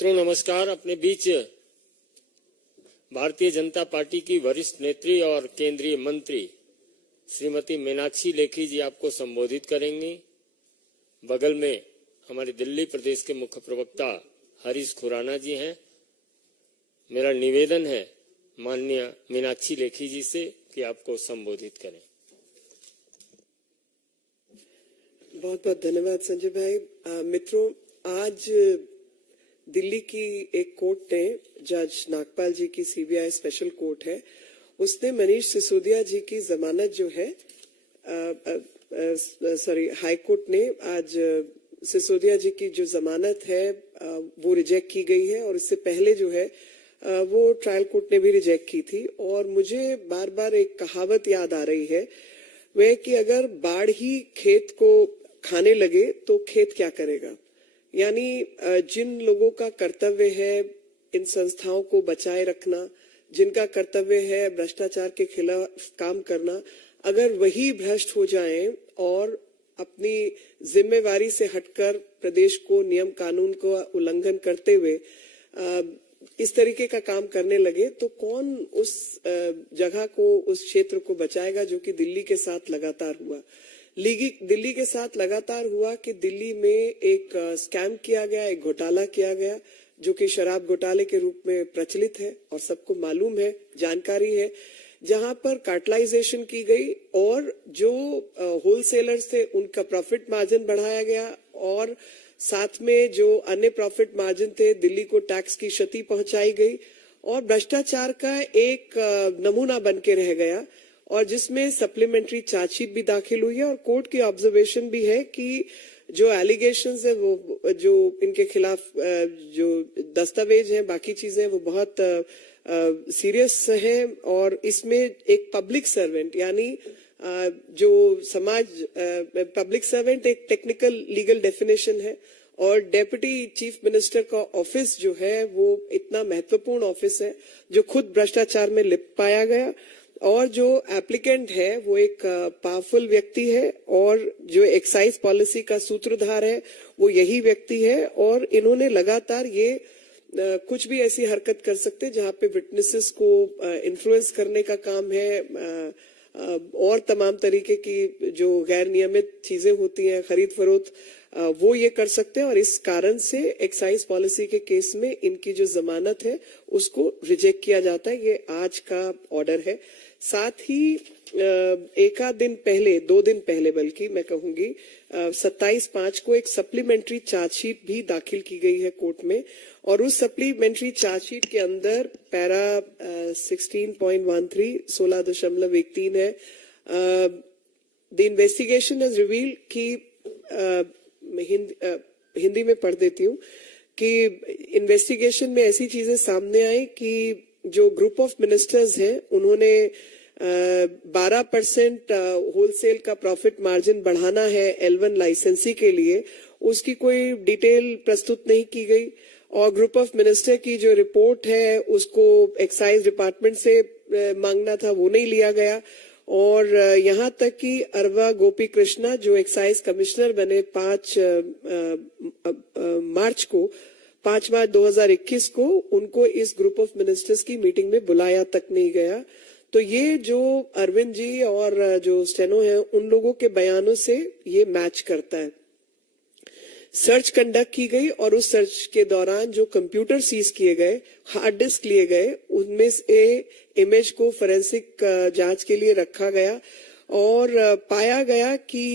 मित्रों नमस्कार। अपने बीच भारतीय जनता पार्टी की वरिष्ठ नेत्री और केंद्रीय मंत्री श्रीमती मीनाक्षी लेखी जी आपको संबोधित करेंगी। बगल में हमारे दिल्ली प्रदेश के मुख्य प्रवक्ता हरीश खुराना जी हैं। मेरा निवेदन है माननीय मीनाक्षी लेखी जी से कि आपको संबोधित करें। बहुत बहुत धन्यवाद संजय भाई। मित्रों, आज दिल्ली की एक कोर्ट ने, जज नागपाल जी की सीबीआई स्पेशल कोर्ट है, उसने मनीष सिसोदिया जी की जमानत जो है हाई कोर्ट ने आज सिसोदिया जी की जो जमानत है वो रिजेक्ट की गई है और इससे पहले जो है वो ट्रायल कोर्ट ने भी रिजेक्ट की थी। और मुझे बार बार एक कहावत याद आ रही है, वह कि अगर बाढ़ ही खेत को खाने लगे तो खेत क्या करेगा। यानी जिन लोगों का कर्तव्य है इन संस्थाओं को बचाए रखना, जिनका कर्तव्य है भ्रष्टाचार के खिलाफ काम करना, अगर वही भ्रष्ट हो जाएं और अपनी जिम्मेवारी से हटकर प्रदेश को नियम कानून को उल्लंघन करते हुए इस तरीके का काम करने लगे, तो कौन उस जगह को, उस क्षेत्र को बचाएगा जो कि दिल्ली के साथ लगातार हुआ। दिल्ली के साथ लगातार हुआ कि दिल्ली में एक स्कैम किया गया, एक घोटाला किया गया जो कि शराब घोटाले के रूप में प्रचलित है और सबको मालूम है, जानकारी है, जहां पर कार्टलाइजेशन की गई और जो होलसेलर्स थे उनका प्रॉफिट मार्जिन बढ़ाया गया और साथ में जो अन्य प्रॉफिट मार्जिन थे दिल्ली को टैक्स की क्षति पहुंचाई गई और भ्रष्टाचार का एक नमूना बन के रह गया और जिसमें सप्लीमेंट्री चार्जशीट भी दाखिल हुई है और कोर्ट की ऑब्जर्वेशन भी है कि जो एलिगेशंस है वो जो इनके खिलाफ जो दस्तावेज हैं, बाकी चीजें वो बहुत सीरियस हैं और इसमें एक पब्लिक सर्वेंट यानी जो समाज पब्लिक सर्वेंट एक टेक्निकल लीगल डेफिनेशन है और डेप्यूटी चीफ मिनिस्टर का ऑफिस जो है वो इतना महत्वपूर्ण ऑफिस है जो खुद भ्रष्टाचार में लिप्त पाया गया और जो एप्लीकेंट है वो एक पावरफुल व्यक्ति है और जो एक्साइज पॉलिसी का सूत्रधार है वो यही व्यक्ति है और इन्होंने लगातार ये कुछ भी ऐसी हरकत कर सकते जहां पे विटनेसेस को इन्फ्लुएंस करने का काम है और तमाम तरीके की जो गैर नियमित चीजें होती हैं, खरीद फरोख्त, वो ये कर सकते हैं और इस कारण से एक्साइज पॉलिसी के केस में इनकी जो जमानत है उसको रिजेक्ट किया जाता है। ये आज का ऑर्डर है। साथ ही एक आध दिन पहले, 2 दिन पहले बल्कि मैं कहूंगी 27/5 को एक सप्लीमेंट्री चार्जशीट भी दाखिल की गई है कोर्ट में और उस सप्लीमेंट्री चार्जशीट के अंदर पैरा 16.13 16.13 है। द इन्वेस्टिगेशन हैज रिवील्ड कि हिंदी में पढ़ देती हूँ कि इन्वेस्टिगेशन में ऐसी चीजें सामने आई कि जो ग्रुप ऑफ मिनिस्टर्स हैं उन्होंने 12% होलसेल का प्रॉफिट मार्जिन बढ़ाना है L1 लाइसेंसी के लिए, उसकी कोई डिटेल प्रस्तुत नहीं की गई और ग्रुप ऑफ मिनिस्टर की जो रिपोर्ट है उसको एक्साइज डिपार्टमेंट से मांगना था, वो नहीं लिया गया और यहाँ तक कि अरवा गोपी कृष्णा जो एक्साइज कमिश्नर बने 5 मार्च 2021 को, उनको इस ग्रुप ऑफ मिनिस्टर्स की मीटिंग में बुलाया तक नहीं गया। तो ये जो अरविंद जी और जो स्टेनो है उन लोगों के बयानों से ये मैच करता है। सर्च कंडक्ट की गई और उस सर्च के दौरान जो कंप्यूटर सीज किए गए, हार्ड डिस्क लिए गए, उनमें से इमेज को फोरेंसिक जांच के लिए रखा गया और पाया गया कि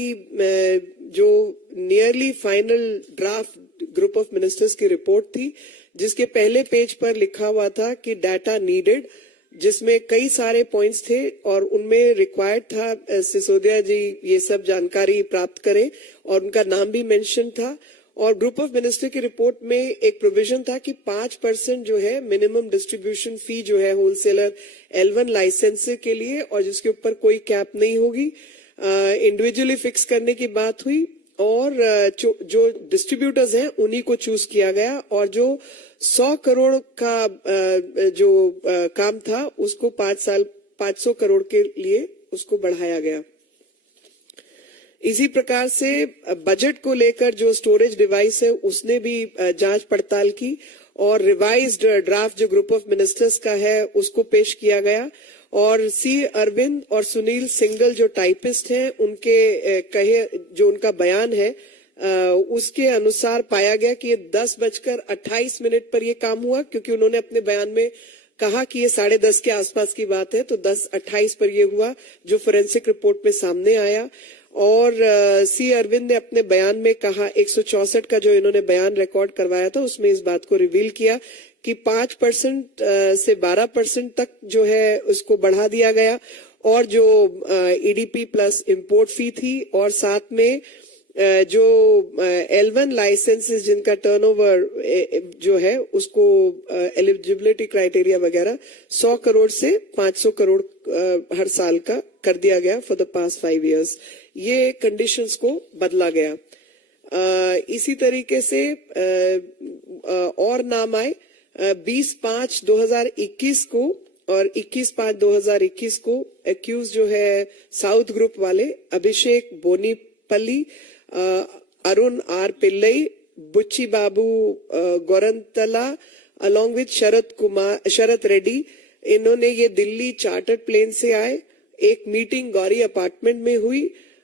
जो nearly final draft group of ministers की रिपोर्ट थी जिसके पहले पेज पर लिखा हुआ था कि डाटा नीडेड, जिसमें कई सारे पॉइंट्स थे और उनमें रिक्वायर्ड था सिसोदिया जी ये सब जानकारी प्राप्त करें और उनका नाम भी मेंशन था और ग्रुप ऑफ मिनिस्टर की रिपोर्ट में एक प्रोविजन था कि 5% जो है मिनिमम डिस्ट्रीब्यूशन फी जो है होलसेलर L1 लाइसेंस के लिए और जिसके ऊपर कोई कैप नहीं होगी, इंडिविजुअली फिक्स करने की बात हुई और जो डिस्ट्रीब्यूटर्स हैं उन्हीं को चूज किया गया और जो 100 करोड़ का जो काम था उसको 5 साल 500 करोड़ के लिए उसको बढ़ाया गया। इसी प्रकार से बजट को लेकर जो स्टोरेज डिवाइस है उसने भी जांच पड़ताल की और रिवाइज्ड ड्राफ्ट जो ग्रुप ऑफ मिनिस्टर्स का है उसको पेश किया गया। और सी अरविंद और सुनील सिंगल जो टाइपिस्ट हैं उनके कहे जो उनका बयान है उसके अनुसार पाया गया कि ये 10:28 पर ये काम हुआ, क्योंकि उन्होंने अपने बयान में कहा कि ये 10:30 के आसपास की बात है, तो 10:28 पर ये हुआ जो फोरेंसिक रिपोर्ट में सामने आया। और सी अरविंद ने अपने बयान में कहा 164 का जो इन्होंने बयान रिकॉर्ड करवाया था उसमें इस बात को रिवील किया कि 5% से 12% तक जो है उसको बढ़ा दिया गया, और जो ईडीपी प्लस इंपोर्ट फी थी, और साथ में जो L1 लाइसेंसेस जिनका टर्नओवर जो है उसको एलिजिबिलिटी क्राइटेरिया वगैरह 100 करोड़ से 500 करोड़ हर साल का कर दिया गया फॉर द पास्ट 5 इयर्स। ये कंडीशंस को बदला गया। इसी तरीके से और नाम आए 20/5/2021 को और 21/5/2021 को एक्यूज जो है साउथ ग्रुप वाले अभिषेक बोनीपल्ली, अरुण आर पिल्लई, बुच्ची बाबू गोरंतला अलॉन्ग विद शरद रेड्डी, इन्होंने ये दिल्ली चार्टर्ड प्लेन से आए। एक मीटिंग गौरी अपार्टमेंट में हुई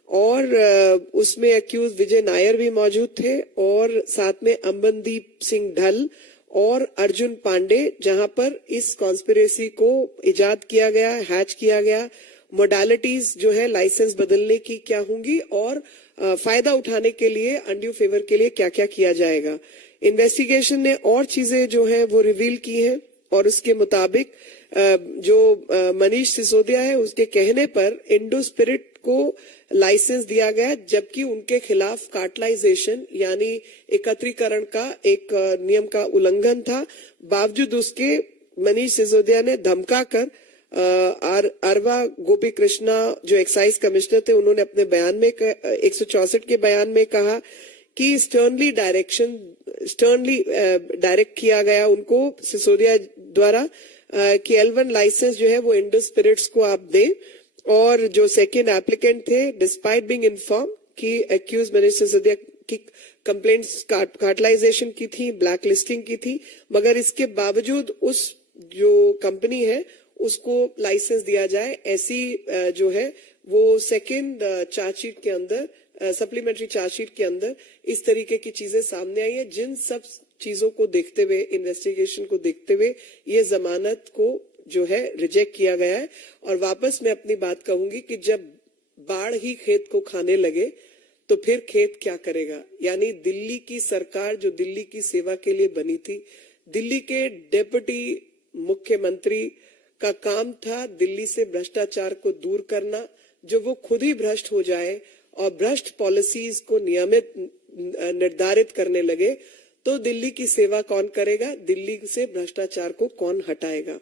और उसमें एक्यूज विजय नायर भी मौजूद थे, और साथ में अमनदीप सिंह ढल और अर्जुन पांडे, जहां पर इस कॉन्स्पिरेसी को इजाद किया गया, हैच किया गया। मोडालिटीज जो है लाइसेंस बदलने की क्या होंगी और फायदा उठाने के लिए अनड्यू फेवर के लिए क्या क्या किया जाएगा। इन्वेस्टिगेशन ने और चीजें जो है वो रिवील की हैं, और उसके मुताबिक जो मनीष सिसोदिया है उसके कहने पर इंडो स्पिरिट को लाइसेंस दिया गया, जबकि उनके खिलाफ कार्टलाइजेशन यानी एकत्रीकरण का एक नियम का उल्लंघन था। बावजूद उसके मनीष सिसोदिया ने धमकाकर अरवा गोपी कृष्णा जो एक्साइज कमिश्नर थे उन्होंने अपने बयान में 164 के बयान में कहा कि स्टर्नली डायरेक्ट किया गया उनको सिसोदिया द्वारा कि L1 लाइसेंस जो है वो इंडो स्पिरिट्स को आप दें। और जो सेकंड एप्लीकेंट थे, डिस्पाइट बीइंग इन्फॉर्म कि एक्यूज मनीष सिसोदिया की कंप्लेंट्स कार्टलाइजेशन की थी, ब्लैक लिस्टिंग की थी, मगर इसके बावजूद उस जो कंपनी है उसको लाइसेंस दिया जाए, ऐसी जो है वो सेकंड चार्जशीट के अंदर, सप्लीमेंट्री चार्जशीट के अंदर इस तरीके की चीजें सामने आई है। जिन सब चीजों को देखते हुए, इन्वेस्टिगेशन को देखते हुए ये जमानत को जो है रिजेक्ट किया गया है। और वापस मैं अपनी बात कहूंगी कि जब बाढ़ ही खेत को खाने लगे तो फिर खेत क्या करेगा। यानी दिल्ली की सरकार जो दिल्ली की सेवा के लिए बनी थी, दिल्ली के डेप्यूटी मुख्यमंत्री का काम था दिल्ली से भ्रष्टाचार को दूर करना, जो वो खुद ही भ्रष्ट हो जाए और भ्रष्ट पॉलिसीज को नियमित निर्धारित करने लगे, तो दिल्ली की सेवा कौन करेगा, दिल्ली से भ्रष्टाचार को कौन हटाएगा।